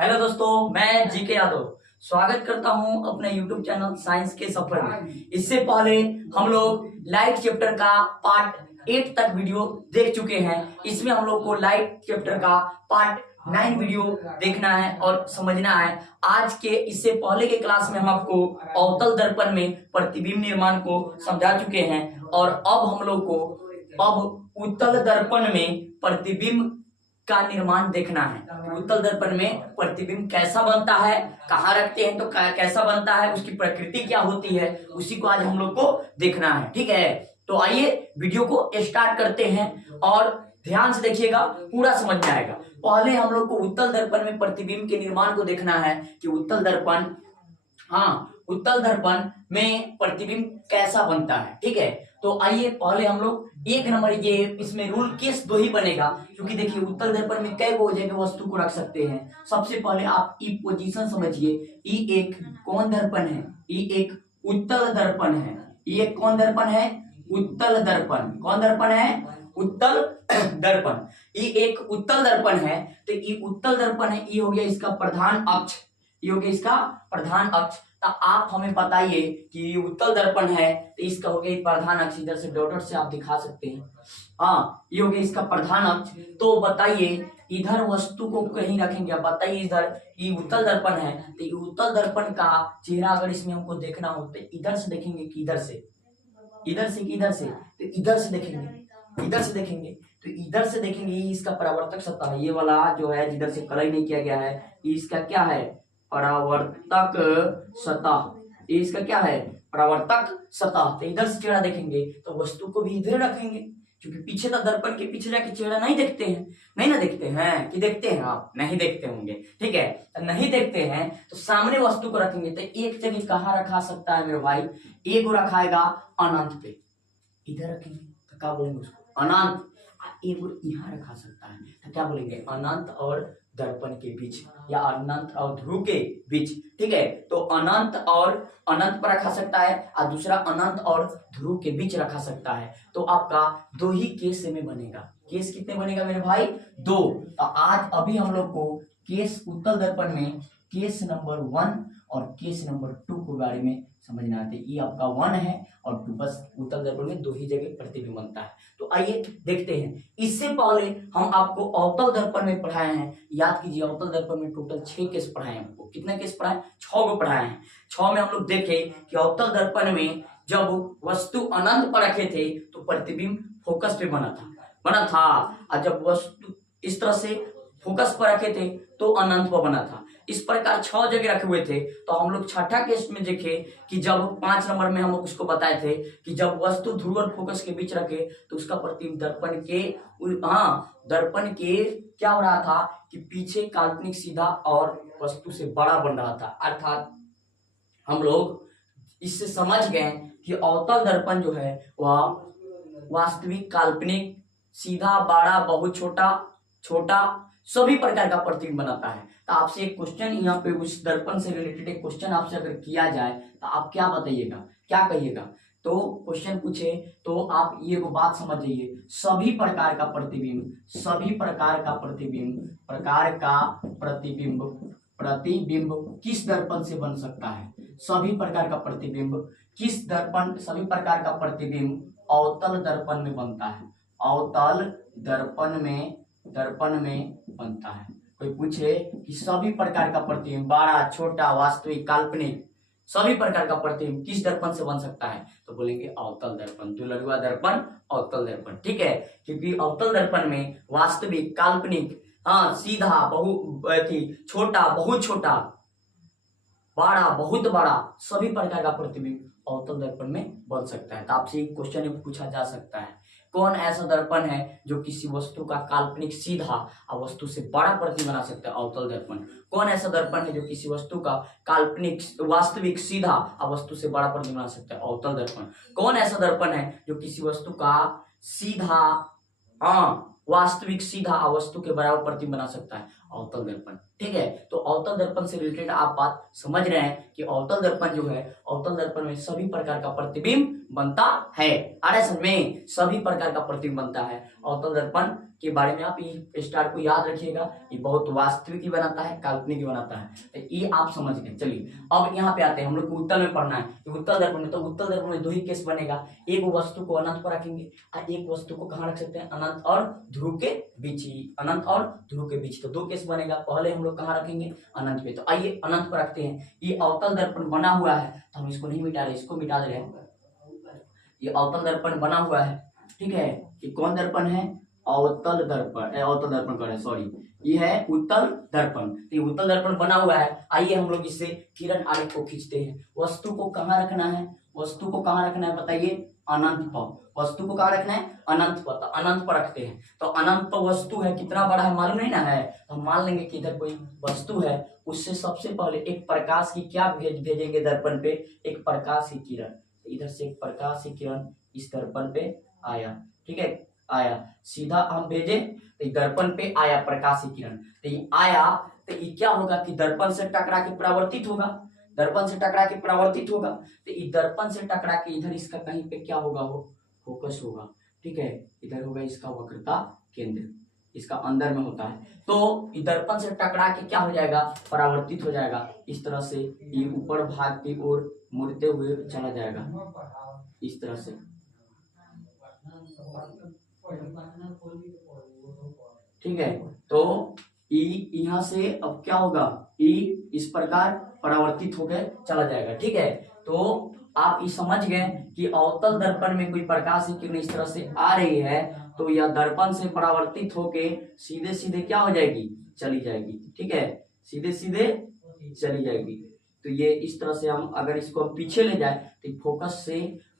Hello दोस्तों, मैं GK Yadav स्वागत करता हूं अपने YouTube चैनल साइंस के सफर में। इससे पहले हम लोग लाइट चैप्टर का पार्ट 8 तक वीडियो देख चुके हैं। इसमें हम लोग को लाइट चैप्टर का पार्ट 9 वीडियो देखना है और समझना है। आज के इससे पहले के क्लास में हम आपको अवतल दर्पण में प्रतिबिंब निर्माण को समझा चुके हैं और अब हम लोग को उत्तल दर्पण में प्रतिबिंब का निर्माण देखना है। उत्तल दर्पण में प्रतिबिंब कैसा बनता है, कहाँ रखते हैं तो कैसा बनता है, उसकी प्रकृति क्या होती है, उसी को आज हम लोग को देखना है। ठीक है, तो आइए वीडियो को स्टार्ट करते हैं और ध्यान से देखिएगा, पूरा समझ में आएगा। पहले हम लोग को उत्तल दर्पण में प्रतिबिंब के निर्माण को देखना है कि उत्तल दर्पण में प्रतिबिंब कैसा बनता है। ठीक है, तो आइए पहले हम लोग एक नंबर ये इसमें रूल केस 2 ही बनेगा, क्योंकि देखिए उत्तल दर्पण में कई गो जगह वस्तु को रख सकते हैं। सबसे पहले आप ई पोजीशन समझिए। ई एक कौन दर्पण है? ई एक उत्तल दर्पण है। ई एक कौन दर्पण है? उत्तल दर्पण। कौन दर्पण है? उत्तल दर्पण। ई एक उत्तल दर्पण है, तो ई उत्तल दर्पण है। ई हो गया इसका प्रधान अक्ष, ये हो गया इसका प्रधान अक्ष। तो आप हमें बताइए कि ये उत्तल दर्पण है, तो इसका हो गया प्रधान अक्ष। इधर से डॉट से आप दिखा सकते हैं। हाँ, ये हो गया इसका प्रधान अक्ष। तो बताइए इधर वस्तु को कहीं रखेंगे, आप बताइए। इधर ये उत्तल दर्पण है, तो ये उत्तल दर्पण का चेहरा अगर इसमें हमको देखना हो तो इधर से देखेंगे कि इधर से, इधर से कि इधर से, तो इधर से देखेंगे। इधर से देखेंगे तो इधर से देखेंगे, ये इसका परावर्तक सतह, ये वाला जो है जिधर से कलर नहीं किया गया है, ये इसका क्या है? परावर्तक सतह। ये इसका क्या है? परावर्तक सतह। तो इधर से चेहरा देखेंगे तो वस्तु को भी इधर रखेंगे, क्योंकि पीछे तो दर्पण के पीछे जाके चेहरा नहीं देखते हैं। नहीं ना देखते हैं कि देखते हैं? आप नहीं देखते होंगे। ठीक है, तो नहीं देखते हैं तो सामने वस्तु को रखेंगे। तो एक जगह कहाँ रखा सकता है मेरे भाई? एक को रखाएगा अनंत पे, इधर रखेंगे तो क्या बोलेंगे उसको? अनंत। एक यहाँ रखा सकता है तो क्या बोलेंगे? अनंत और दर्पण के बीच, या अनंत और ध्रुव के बीच। ठीक है, तो अनंत और अनंत पर रखा सकता है और दूसरा अनंत और ध्रुव के बीच रखा सकता है। तो आपका 2 ही केस में बनेगा। केस कितने बनेगा मेरे भाई? 2। तो आज अभी हम लोग को केस उत्तल दर्पण में केस नंबर 1 और केस नंबर 2 के बारे में समझना आते। ये आपका 1 है और 2, बस उत्तल दर्पण में 2 ही जगह प्रतिबिंब बनता है। तो आइए देखते हैं। इससे पहले हम आपको अवतल दर्पण में पढ़ाए हैं। याद कीजिए, अवतल दर्पण में टोटल 6 केस पढ़ाए हैं। आपको कितने केस पढ़ाए? 6 को पढ़ाए हैं। 6 में हम लोग देखे कि अवतल दर्पण में जब वस्तु अनंत पर रखे थे तो प्रतिबिंब फोकस पे बना था, और जब वस्तु इस तरह से फोकस पर रखे थे तो अनंत पर बना था। इस प्रकार 6 जगह रखे हुए थे। तो हम लोग छठा केस में देखे कि जब 5 नंबर में हम लोग उसको बताए थे कि जब वस्तु ध्रुव और फोकस के बीच रखे तो उसका प्रतिबिंब दर्पण के क्या हो रहा था कि पीछे काल्पनिक सीधा और वस्तु से बड़ा बन रहा था। अर्थात हम लोग इससे समझ गए कि अवतल दर्पण जो है वह वास्तविक, काल्पनिक, सीधा, बड़ा, बहुत छोटा सभी प्रकार का प्रतिबिंब बनाता है। तो आपसे एक क्वेश्चन यहाँ पे उस दर्पण से रिलेटेड एक क्वेश्चन आपसे अगर किया जाए तो आप क्या बताइएगा, क्या कहिएगा? तो क्वेश्चन पूछे तो आप ये वो बात समझ जाइए। सभी प्रकार का प्रतिबिंब किस दर्पण से बन सकता है? सभी प्रकार का प्रतिबिंब सभी प्रकार का प्रतिबिंब अवतल दर्पण में बनता है। अवतल दर्पण में बनता है। कोई पूछे कि सभी प्रकार का प्रतिबिंब, बड़ा, छोटा, वास्तविक, काल्पनिक, सभी प्रकार का प्रतिबिंब किस दर्पण से बन सकता है? तो बोलेंगे अवतल दर्पण, दुलरुआ दर्पण, अवतल दर्पण। ठीक है, क्योंकि अवतल दर्पण में वास्तविक, काल्पनिक, सीधा, छोटा, बहुत छोटा, बड़ा, बहुत बड़ा, सभी प्रकार का प्रतिबिंब अवतल दर्पण में बन सकता है। तो आपसे एक क्वेश्चन पूछा जा सकता है, कौन ऐसा दर्पण है जो किसी वस्तु का काल्पनिक सीधा और वस्तु से बड़ा प्रतिबिंब बना सकता है? अवतल दर्पण। कौन ऐसा दर्पण है जो किसी वस्तु का काल्पनिक वास्तविक सीधा और वस्तु से बड़ा प्रतिबिंब बना सकता है? अवतल दर्पण। कौन ऐसा दर्पण है जो किसी वस्तु का सीधा वास्तविक सीधा और वस्तु के बराबर प्रतिबिंब बना सकता है? अवतल दर्पण। ठीक है, तो अवतल दर्पण से रिलेटेड आप बात समझ रहे हैं कि अवतल दर्पण जो है, अवतल दर्पण में सभी प्रकार का प्रतिबिंब बनता है। अरे में सभी प्रकार का प्रतिबिंब बनता है। अवतल दर्पण के बारे में आप ये स्टार को याद रखिएगा। ये बहुत वास्तविक ही बनाता है, काल्पनिक ही बनाता है, तो ये आप समझ गए। चलिए अब यहाँ पे आते हैं, हम लोग को उत्तल में पढ़ना है कि उत्तल दर्पण में, तो उत्तल दर्पण में दो ही केस बनेगा। एक वस्तु को अनंत पर रखेंगे और एक वस्तु को कहाँ रख सकते हैं, अनंत और ध्रुव के बीच ही, अनंत और ध्रुव के बीच, तो दो केस बनेगा। पहले हम लोग कहाँ रखेंगे, अनंत पे, तो आइए अनंत पर रखते हैं। ये अवतल दर्पण बना हुआ है, तो हम इसको नहीं मिटा रहे, इसको मिटा दे रहे हैं। ये अवतल दर्पण बना हुआ है, ठीक है। ये कौन दर्पण है, अवतल दर्पण, अवतल दर्पण कर रहे हैं, सॉरी, ये है उत्तल दर्पण। तो ये उत्तल दर्पण बना हुआ है। आइए हम लोग इससे किरण आरेख को खींचते हैं। वस्तु को कहाँ रखना है, वस्तु को कहाँ रखना है बताइए, अनंत पर। वस्तु को कहाँ रखना है, अनंत पर, तो अनंत पर रखते हैं। तो अनंत पर वस्तु है, कितना बड़ा है मालूम नहीं ना है, तो हम मान लेंगे कि इधर कोई वस्तु है, उससे सबसे पहले एक प्रकाश की क्या भेजेंगे दर्पण पे, एक प्रकाश की किरण। इधर से एक प्रकाश की किरण इस दर्पण पे आया, ठीक है, आया, सीधा हम भेजे तो दर्पण पे आया प्रकाश की किरण, तो ये आया, तो ये क्या होगा कि दर्पण से टकरा के परावर्तित होगा, दर्पण से टकरा के परावर्तित होगा, तो इस दर्पण से टकरा के इधर इसका कहीं पे क्या होगा, वो फोकस होगा, ठीक है। इधर होगा इसका वक्रता केंद्र, इसका अंदर में होता है, तो दर्पण से टकरा के क्या हो जाएगा, परावर्तित हो जाएगा। इस तरह से ये ऊपर भाग की ओर मुड़ते हुए चला जाएगा, इस तरह से, ठीक है। तो ई यहाँ से अब क्या होगा, ई इस प्रकार परावर्तित होकर चला जाएगा, ठीक है। तो आप ये समझ गए कि अवतल दर्पण में कोई प्रकाश की किरण इस तरह से आ रही है, तो यह दर्पण से परावर्तित होके सीधे सीधे क्या हो जाएगी, चली जाएगी, ठीक है, सीधे सीधे चली जाएगी। तो ये इस तरह से हम अगर इसको पीछे ले जाए तो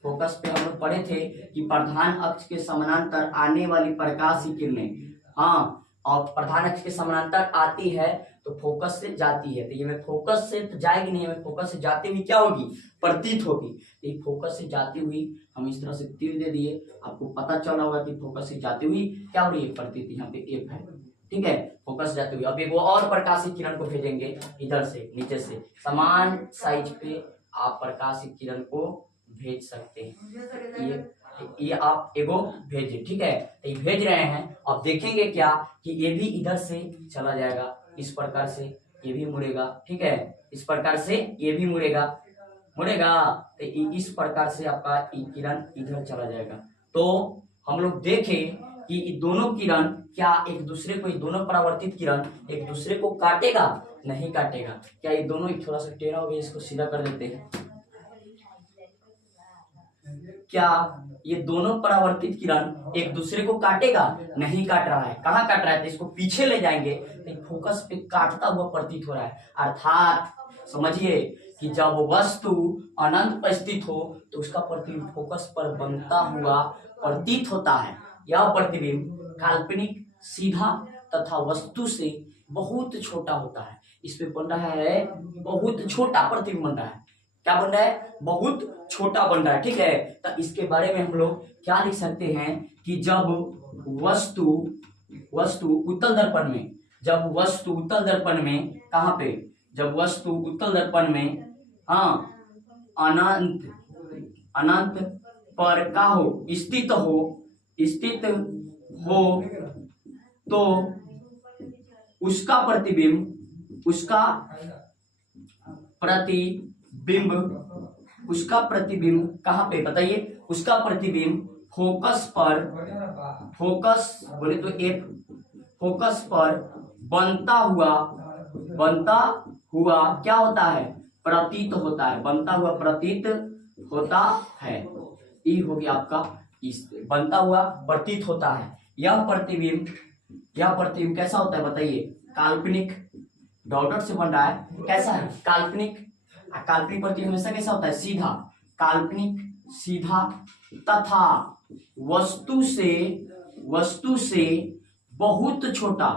फोकस पे हम लोग पढ़े थे कि प्रधान अक्ष के समानांतर आने वाली प्रकाश की किरणें, हाँ, और प्रधान अक्ष के समानांतर आती है तो फोकस से जाती है, तो ये में फोकस से तो जाएगी नहीं, हमें फोकस से जाती हुई क्या होगी, प्रतीत होगी। तो फोकस से जाती हुई हम इस तरह से तीर दे दिए, आपको पता चल रहा होगा कि फोकस से जाती हुई क्या हो रही है, प्रतीत, यहाँ पे एफ है, ठीक है, फोकस जाती हुई। अब एक वो और प्रकाश की किरण को भेजेंगे इधर से, नीचे से, समान साइज पे आप प्रकाश की किरण को भेज सकते हैं। ये आप एगो भेजिए, ठीक है, तो ये भेज रहे हैं। अब देखेंगे क्या कि ये भी इधर से चला जाएगा, इस प्रकार से ये भी मुड़ेगा, ठीक है, इस प्रकार से ये भी मुड़ेगा, तो इस प्रकार से आपका किरण इधर चला जाएगा। तो हम लोग देखें कि ये दोनों किरण क्या एक दूसरे को, ये दोनों परावर्तित किरण एक दूसरे को काटेगा, नहीं काटेगा। क्या ये दोनों, थोड़ा सा टेढ़ा हो गया, इसको सीधा कर देते हैं। क्या ये दोनों परावर्तित किरण एक दूसरे को काटेगा, नहीं काट रहा है। कहाँ काट रहा है, तो इसको पीछे ले जाएंगे तो फोकस पे काटता हुआ प्रतीत हो रहा है। अर्थात समझिए कि जब वस्तु अनंत पर स्थित हो तो उसका प्रतिबिंब फोकस पर बनता हुआ प्रतीत होता है। यह प्रतिबिंब काल्पनिक, सीधा तथा वस्तु से बहुत छोटा होता है। इसमें बन रहा है बहुत छोटा प्रतिबिंब बन रहा है। क्या बन रहा है, बहुत छोटा बन रहा है, ठीक है। तो इसके बारे में हम लोग क्या लिख सकते हैं कि जब वस्तु उत्तल दर्पण में, जब वस्तु उत्तल दर्पण में, कहाँ पे, जब वस्तु उत्तल दर्पण में, हाँ, अनंत पर का हो, स्थित हो तो उसका प्रतिबिंब कहाँ पे बताइए, उसका प्रतिबिंब फोकस बोले तो एफ, फोकस पर बनता हुआ क्या होता है, प्रतीत होता है, बनता हुआ प्रतीत होता है। ई हो गया आपका, इस बनता हुआ प्रतीत होता है। यह प्रतिबिंब कैसा होता है बताइए, काल्पनिक, डॉट से बन रहा है, कैसा है, काल्पनिक प्रतिबिंब हमेशा कैसा होता है, सीधा, काल्पनिक, सीधा तथा वस्तु से बहुत छोटा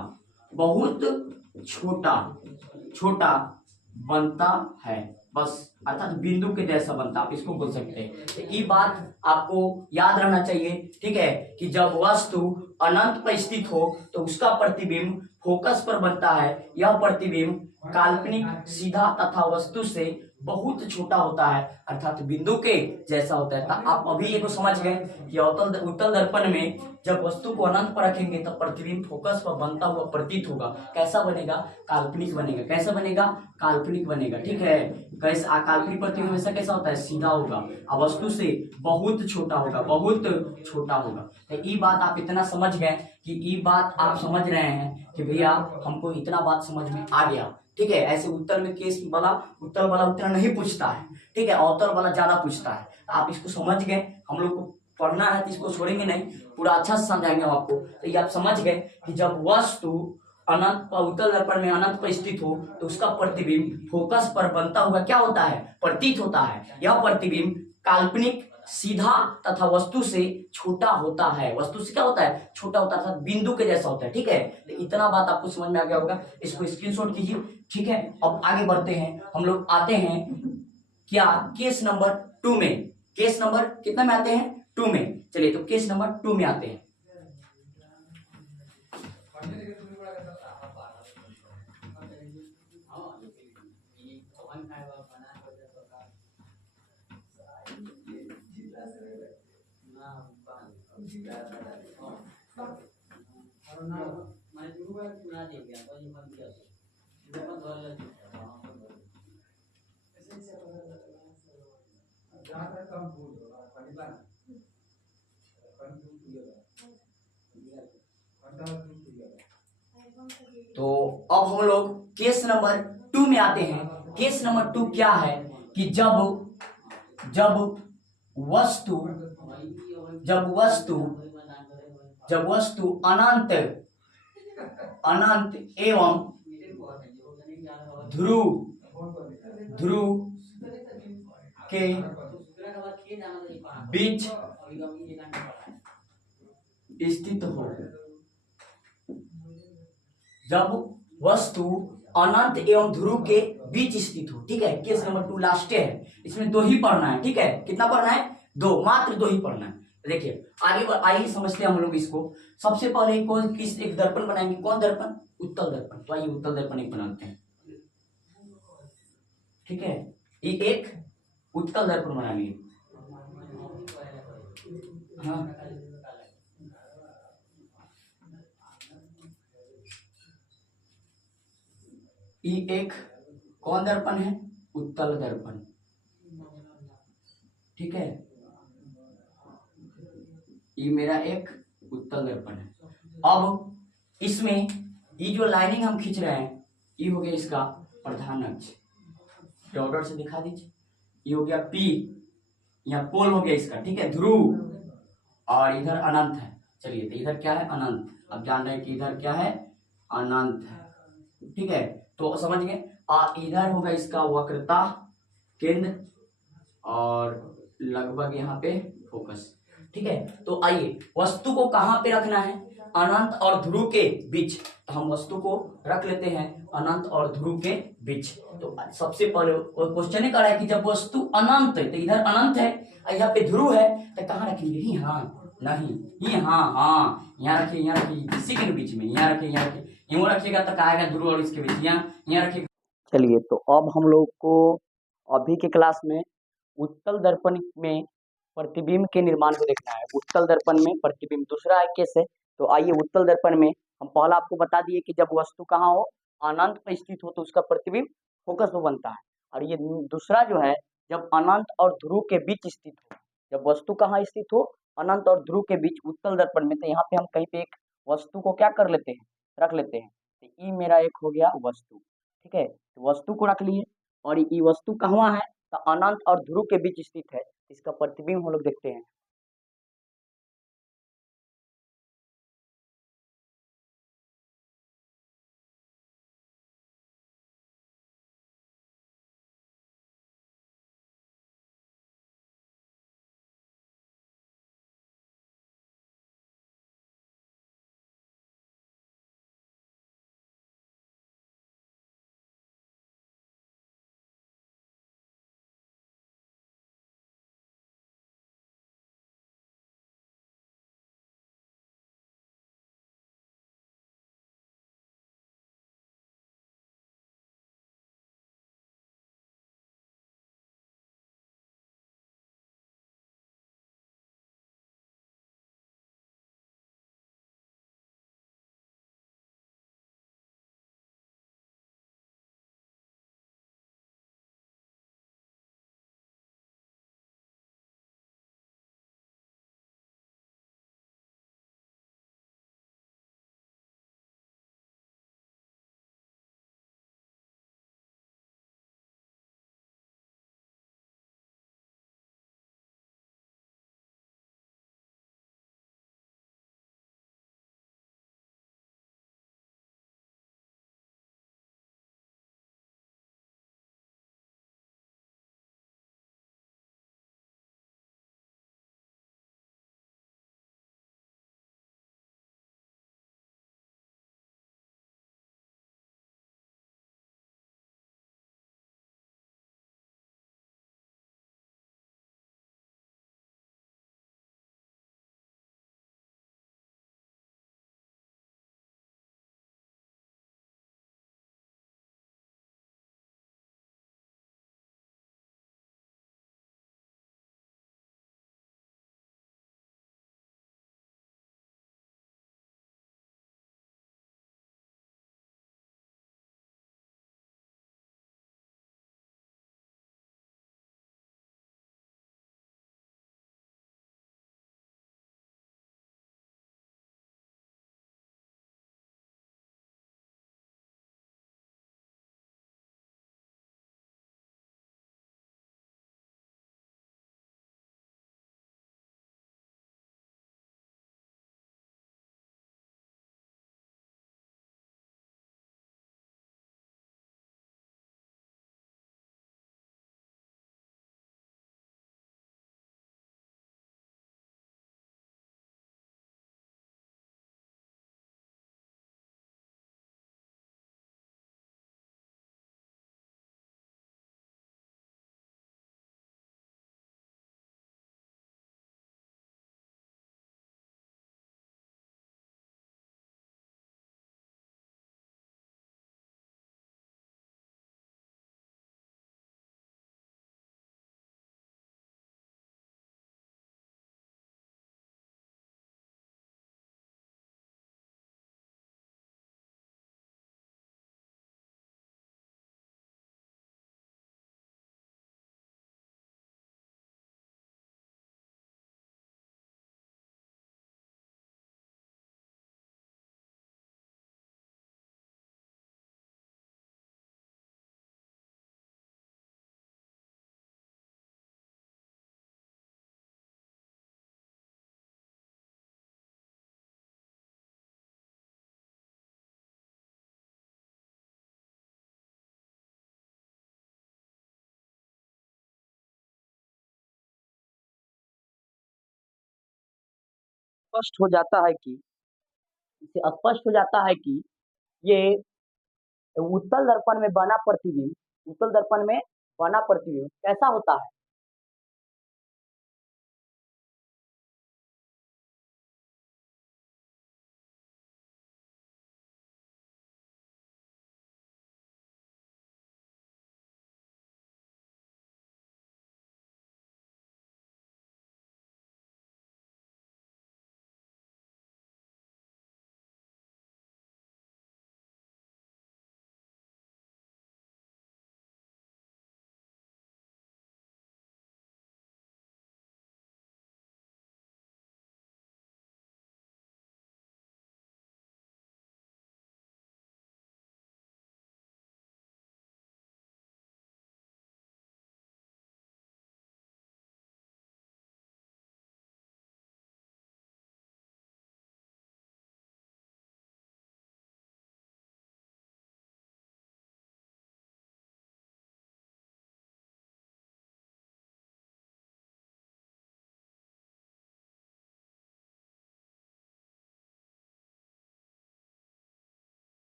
बनता है, बस, अर्थात बिंदु के जैसा बनता, आप इसको बोल सकते हैं। तो ये बात आपको याद रहना चाहिए, ठीक है, कि जब वस्तु अनंत पर स्थित हो तो उसका प्रतिबिंब फोकस पर बनता है। यह प्रतिबिंब काल्पनिक सीधा तथा वस्तु से बहुत छोटा होता है, अर्थात बिंदु के जैसा होता है। तो आप अभी ये को समझ गए कि उत्तल दर्पण में जब वस्तु को अनंत पर रखेंगे तब प्रतिबिंब फोकस पर बनता हुआ प्रतीत होगा। कैसा बनेगा? काल्पनिक बनेगा। कैसा बनेगा? काल्पनिक बनेगा। ठीक है, कैसा काल्पनिक प्रतिबिंब हमेशा कैसा होता है? सीधा होगा और वस्तु से बहुत छोटा होगा, बहुत छोटा होगा। तो ये बात आप इतना समझ गए कि ये बात आप समझ रहे हैं कि भैया हमको इतना बात समझ में आ गया। ठीक है, ऐसे उत्तर में केस वाला उत्तर वाला उतना नहीं पूछता है, ठीक है, अवतर वाला ज्यादा पूछता है। आप इसको समझ गए, हम लोग को पढ़ना है तो इसको छोड़ेंगे नहीं, पूरा अच्छा से समझाएंगे हम आपको। तो ये आप समझ गए कि जब वस्तु अनंत पर उत्तल दर्पण में अनंत पर स्थित हो तो उसका प्रतिबिंब फोकस पर बनता हुआ क्या होता है? प्रतीत होता है। यह प्रतिबिंब काल्पनिक सीधा तथा वस्तु से छोटा होता है। वस्तु से क्या होता है? छोटा होता है, बिंदु के जैसा होता है। ठीक है, तो इतना बात आपको समझ में आ गया होगा, इसको स्क्रीनशॉट कीजिए। ठीक है, अब आगे बढ़ते हैं, हम लोग आते हैं क्या? केस नंबर 2 में। केस नंबर कितना में आते हैं? 2 में। चलिए तो केस नंबर 2 में आते हैं। तो अब हम लोग केस नंबर 2 में आते हैं। केस नंबर 2 क्या है कि जब वस्तु अनंत एवं ध्रुव के बीच स्थित हो। जब वस्तु अनंत एवं ध्रुव के बीच स्थित हो। ठीक है, केस नंबर 2 लास्ट है, इसमें 2 ही पढ़ना है। ठीक है, कितना पढ़ना है? 2, मात्र 2 ही पढ़ना है। देखिए आगे आइए समझते हैं हम लोग इसको। सबसे पहले कौन किस एक दर्पण बनाएंगे? कौन दर्पण? उत्तल दर्पण। तो आइए उत्तल दर्पण एक बनाते हैं। ठीक है, ये एक उत्तल दर्पण बना लिए। हाँ, ये एक कौन दर्पण है? उत्तल दर्पण। ठीक है, ये मेरा एक उत्तल दर्पण है। अब इसमें ये जो लाइनिंग हम खींच रहे हैं ये हो गया इसका प्रधान अक्ष, डॉटर से दिखा दीजिए। ये हो गया पी, यहाँ पोल हो गया इसका। ठीक है, ध्रुव, और इधर अनंत है। चलिए तो इधर क्या है? अनंत। अब जान रहे हैं कि इधर क्या है? अनंत है। ठीक है, तो समझ गए। इधर होगा इसका वक्रता केंद्र और लगभग यहाँ पे फोकस। ठीक है, तो आइए वस्तु को कहां पे रखना है? अनंत और ध्रुव के बीच। तो हम वस्तु को रख लेते हैं अनंत और ध्रुव के बीच। तो सबसे पहले क्वेश्चन कर रहा है कि जब वस्तु अनंत है तो इधर अनंत है और यहाँ पे ध्रुव है, तो कहाँ रखेंगे? ही हाँ नहीं, ये हाँ यहाँ रखिए, यहाँ रखिए, इसी के बीच में यहाँ रखिए, यहाँ रखिए, यूं रखिएगा तो आएगा ध्रुव और इसके बीच, यहाँ रखिएगा। चलिए तो अब हम लोग को अभी के क्लास में उत्तल दर्पण में प्रतिबिंब के निर्माण को देखना है। उत्तल दर्पण में प्रतिबिंब दूसरा है कैसे? तो आइए उत्तल दर्पण में हम पहला आपको बता दिए कि जब वस्तु कहाँ हो? अनंत पर स्थित हो तो उसका प्रतिबिंब फोकस में बनता है। और ये दूसरा जो है जब अनंत और ध्रुव के बीच स्थित हो। जब वस्तु कहाँ स्थित हो? अनंत और ध्रुव के बीच उत्तल दर्पण में। तो यहाँ पे हम कहीं पे एक वस्तु को क्या कर लेते हैं? रख लेते हैं। तो ये मेरा एक हो गया वस्तु। ठीक है, तो वस्तु को रख लिए और ये वस्तु कहाँ है? तो अनंत और ध्रुव के बीच स्थित है। इसका प्रतिबिंब हम लोग देखते हैं। स्पष्ट हो जाता है कि इससे स्पष्ट हो जाता है कि ये उत्तल दर्पण में बना प्रतिबिंब उत्तल दर्पण में बना प्रतिबिंब कैसा होता है?